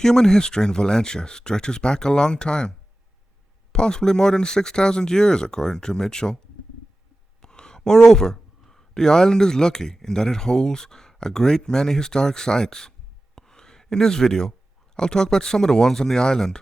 Human history in Valentia stretches back a long time, possibly more than 6,000 years according to Mitchell. Moreover, the island is lucky in that it holds a great many historic sites. In this video, I'll talk about some of the ones on the island,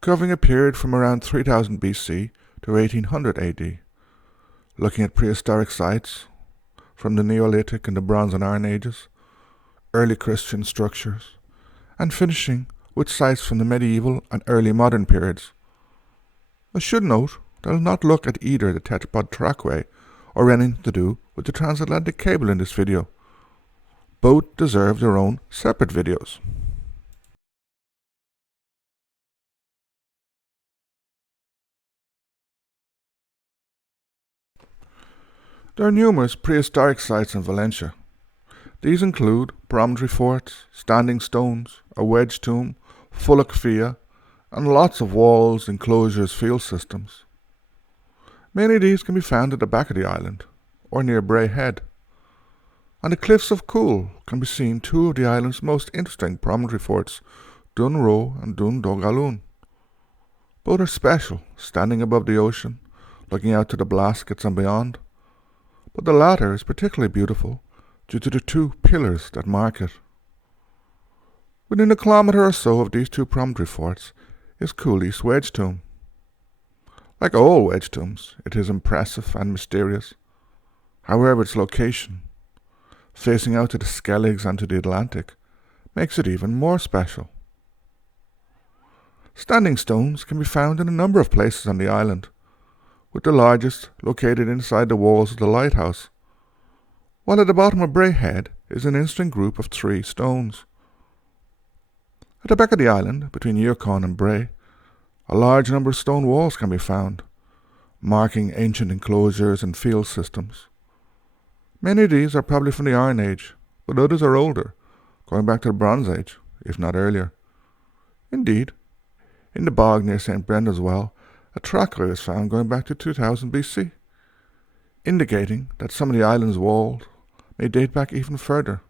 covering a period from around 3000 BC to 1800 AD, looking at prehistoric sites from the Neolithic and the Bronze and Iron Ages, early Christian structures, and finishing with sites from the medieval and early modern periods. I should note that I'll not look at either the Tetrapod Trackway or anything to do with the transatlantic cable in this video. Both deserve their own separate videos. There are numerous prehistoric sites in Valentia. These include Promontory forts, standing stones, a wedge tomb, Fulloch Fia, and lots of walls, enclosures, field systems. Many of these can be found at the back of the island, or near Bray Head. On the cliffs of Cool can be seen two of the island's most interesting promontory forts, Doonroe and Doonroe. Both are special, standing above the ocean, looking out to the Blaskets and beyond. But the latter is particularly beautiful due to the two pillars that mark it. Within a kilometre or so of these two promontory forts is Cooley's Wedge tomb. Like all wedge tombs, it is impressive and mysterious. However, its location, facing out to the Skelligs and to the Atlantic, makes it even more special. Standing stones can be found in a number of places on the island, with the largest located inside the walls of the lighthouse, while at the bottom of Bray Head is an interesting group of 3 stones. At the back of the island, between Yukon and Bray, a large number of stone walls can be found, marking ancient enclosures and field systems. Many of these are probably from the Iron Age, but others are older, going back to the Bronze Age, if not earlier. Indeed, in the bog near St. Brendan's Well, a trackway was found going back to 2000 BC, indicating that some of the island's walls may date back even further.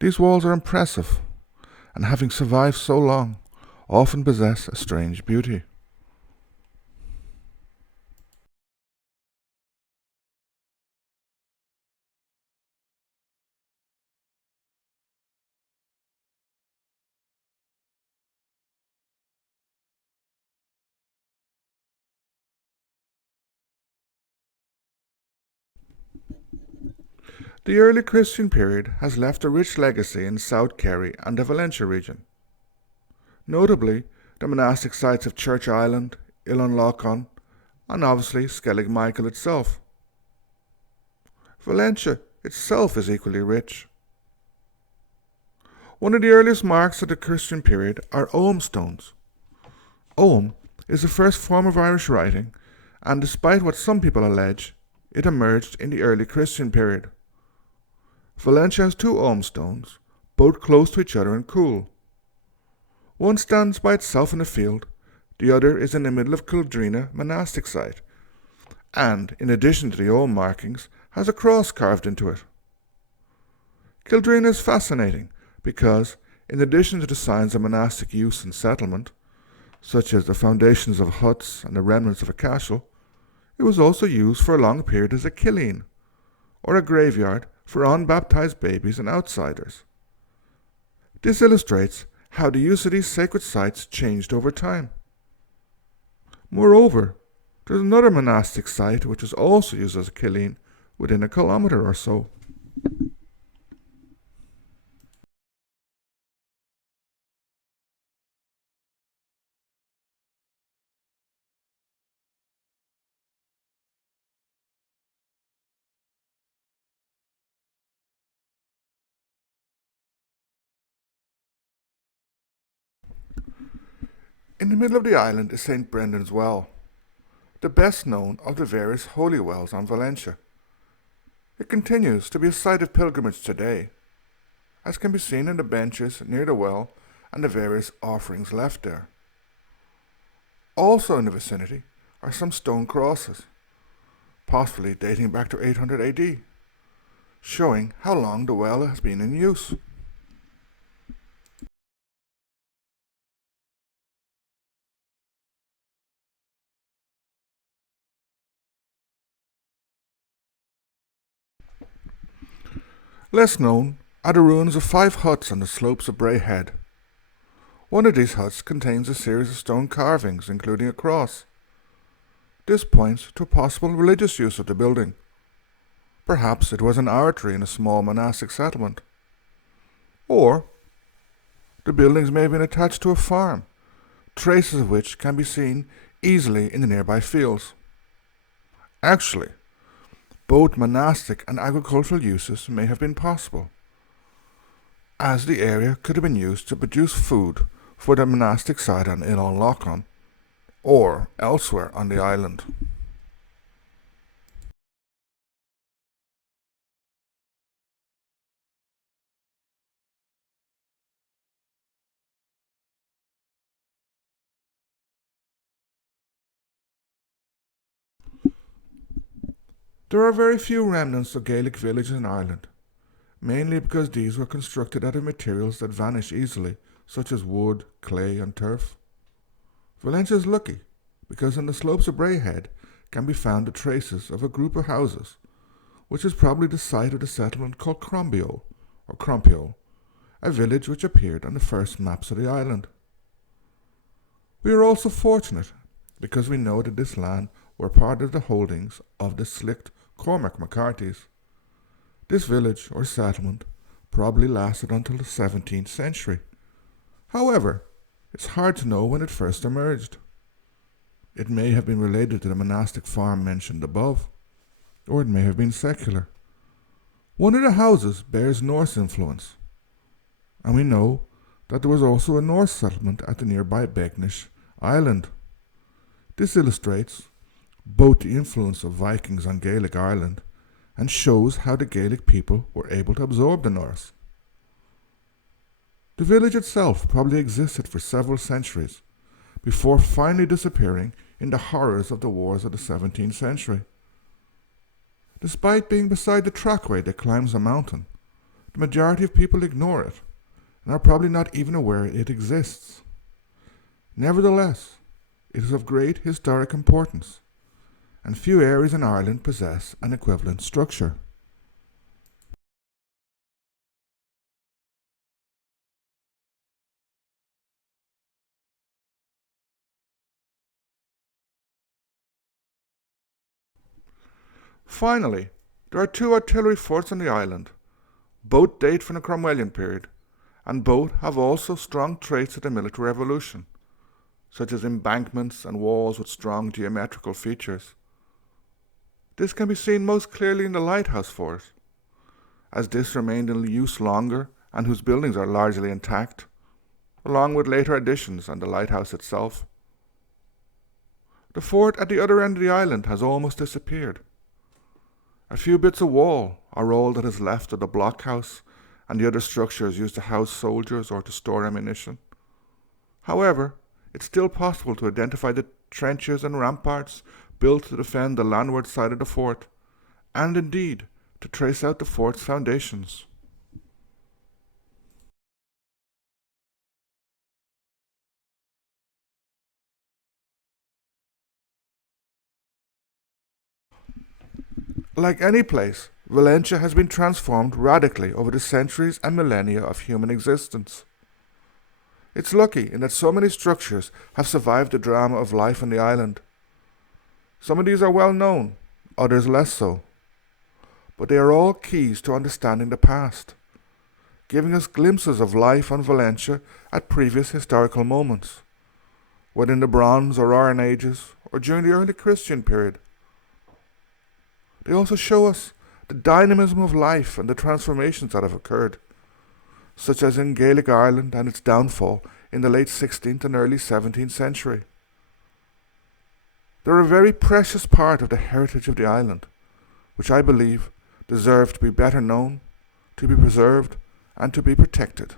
These walls are impressive, and having survived so long, often possess a strange beauty. The early Christian period has left a rich legacy in South Kerry and the Valentia region. Notably, the monastic sites of Church Island, Ilonlochon, and obviously Skellig Michael itself. Valentia itself is equally rich. One of the earliest marks of the Christian period are ogham stones. Ogham is the first form of Irish writing, and despite what some people allege, it emerged in the early Christian period. Valentia has 2 ogham stones, both close to each other and cool. One stands by itself in a field, the other is in the middle of Kildrina monastic site, and, in addition to the ogham markings, has a cross carved into it. Kildrina is fascinating because, in addition to the signs of monastic use and settlement, such as the foundations of huts and the remnants of a castle, it was also used for a long period as a killeen, or a graveyard for unbaptized babies and outsiders. This illustrates how the use of these sacred sites changed over time. Moreover, there is another monastic site which is also used as a killeen within a kilometre or so. In the middle of the island is St. Brendan's Well, the best known of the various holy wells on Valentia. It continues to be a site of pilgrimage today, as can be seen in the benches near the well and the various offerings left there. Also in the vicinity are some stone crosses, possibly dating back to 800 AD, showing how long the well has been in use. Less known are the ruins of 5 huts on the slopes of Bray Head. One of these huts contains a series of stone carvings, including a cross. This points to a possible religious use of the building. Perhaps it was an oratory in a small monastic settlement. Or the buildings may have been attached to a farm, traces of which can be seen easily in the nearby fields. Actually, both monastic and agricultural uses may have been possible, as the area could have been used to produce food for the monastic side on Lochlan or elsewhere on the island. There are very few remnants of Gaelic villages in Ireland, mainly because these were constructed out of materials that vanish easily, such as wood, clay, and turf. Valentia is lucky, because on the slopes of Bray Head can be found the traces of a group of houses, which is probably the site of the settlement called Crombeol, or Crombeol, a village which appeared on the first maps of the island. We are also fortunate, because we know that this land were part of the holdings of the slicked Cormac MacCarthy's. This village, or settlement, probably lasted until the 17th century. However, it's hard to know when it first emerged. It may have been related to the monastic farm mentioned above, or it may have been secular. One of the houses bears Norse influence, and we know that there was also a Norse settlement at the nearby Begnish Island. This illustrates both the influence of Vikings on Gaelic Ireland and shows how the Gaelic people were able to absorb the Norse. The village itself probably existed for several centuries before finally disappearing in the horrors of the wars of the 17th century. Despite being beside the trackway that climbs a mountain, the majority of people ignore it and are probably not even aware it exists. Nevertheless, it is of great historic importance, and few areas in Ireland possess an equivalent structure. Finally, there are 2 artillery forts on the island. Both date from the Cromwellian period, and both have also strong traits of the military revolution, such as embankments and walls with strong geometrical features. This can be seen most clearly in the Lighthouse Fort, as this remained in use longer and whose buildings are largely intact, along with later additions and the lighthouse itself. The fort at the other end of the island has almost disappeared. A few bits of wall are all that is left of the blockhouse and the other structures used to house soldiers or to store ammunition. However, it's still possible to identify the trenches and ramparts built to defend the landward side of the fort, and indeed to trace out the fort's foundations. Like any place, Valentia has been transformed radically over the centuries and millennia of human existence. It's lucky in that so many structures have survived the drama of life on the island. Some of these are well known, others less so. But they are all keys to understanding the past, giving us glimpses of life on Valentia at previous historical moments, whether in the Bronze or Iron Ages or during the early Christian period. They also show us the dynamism of life and the transformations that have occurred, such as in Gaelic Ireland and its downfall in the late 16th and early 17th century. They're a very precious part of the heritage of the island, which I believe deserve to be better known, to be preserved, and to be protected.